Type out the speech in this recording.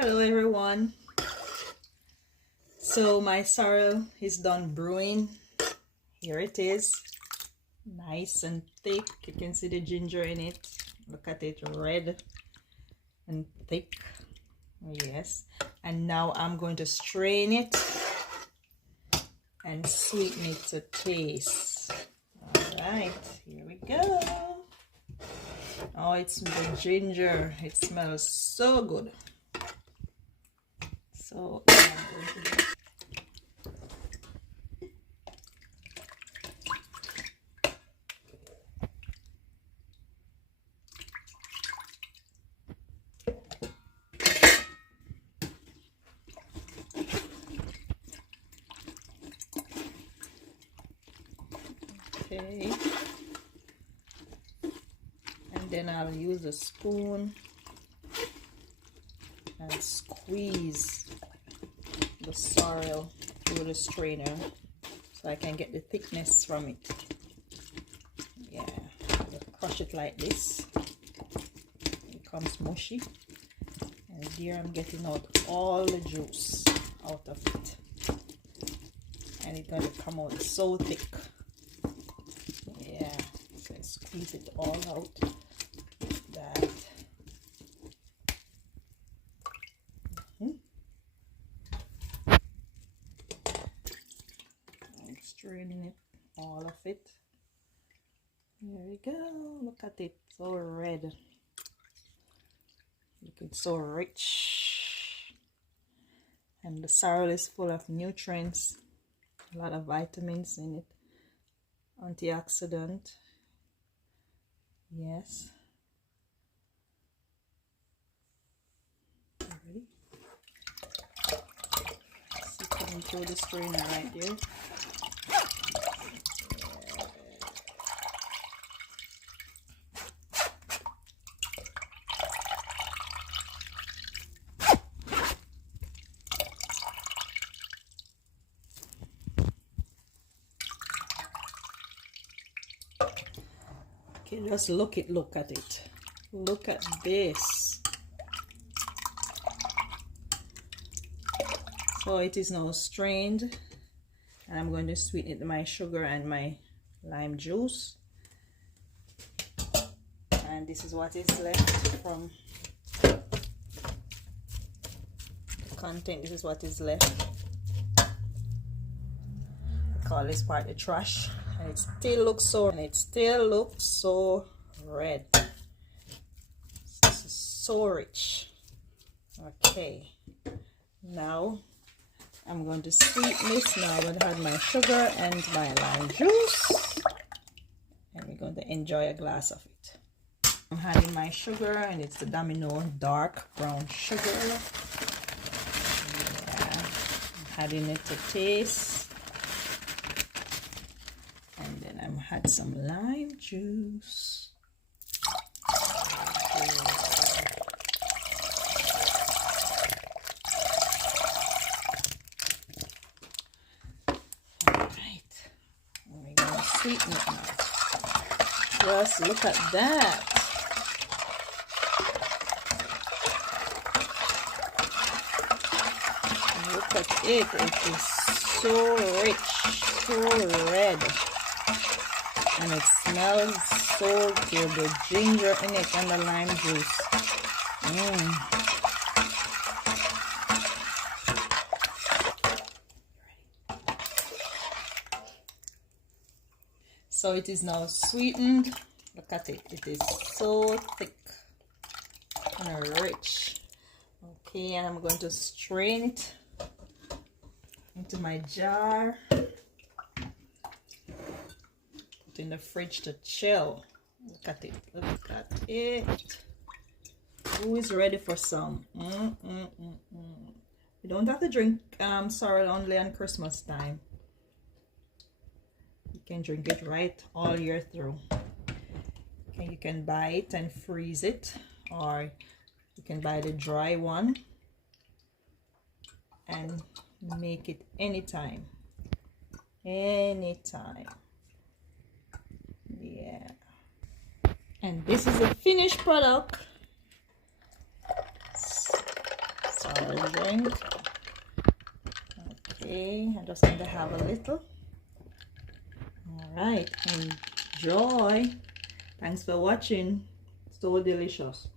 Hello everyone. So my sorrel is done brewing. Here it is, nice and thick. You can see the ginger in it. Look at it, red and thick. Yes. And now I'm going to strain it and sweeten it to taste. All right, here we go. Oh, it's the ginger. It smells so good. So okay, and then I'll use a spoon and squeeze the sorrel through the strainer so I can get the thickness from it. Yeah, just crush it like this. It becomes mushy, and here I'm getting out all the juice out of it, and it's going to come out so thick. Yeah, so I squeeze it all out like that. I'm straining it, all of it. There we go. Look at it, so red. Looking so rich. And the sorrel is full of nutrients, a lot of vitamins in it, antioxidant. Yes. Ready? See, coming through the strainer right there. Okay, just look at it. Look at this. So it is now strained, and I'm going to sweeten it with my sugar and my lime juice. And this is what is left from the content. This is what is left. I call this part the trash. And it still looks so red. This is so rich. Okay, now I'm going to sweeten this. Now I'm going to add my sugar and my lime juice, and we're going to enjoy a glass of it. I'm adding my sugar, and it's the Domino dark brown sugar. Yeah, I'm adding it to taste. And add some lime juice. Alright, we're gonna sweeten it now. Just look at that. Look at it. It is so rich, so red. And it smells so good. The ginger in it and the lime juice. So it is now sweetened. Look at it. It is so thick and rich. Okay, and I'm going to strain it into my jar. In the fridge to chill. Look at it. Look at it. Who is ready for some? You don't have to drink sorrel only on Christmas time. You can drink it right all year through. Okay, you can buy it and freeze it, or you can buy the dry one and make it anytime. Anytime. Yeah, and this is a finished product. Sorrel drink. Okay, I just need to have a little. All right, enjoy. Thanks for watching. So delicious.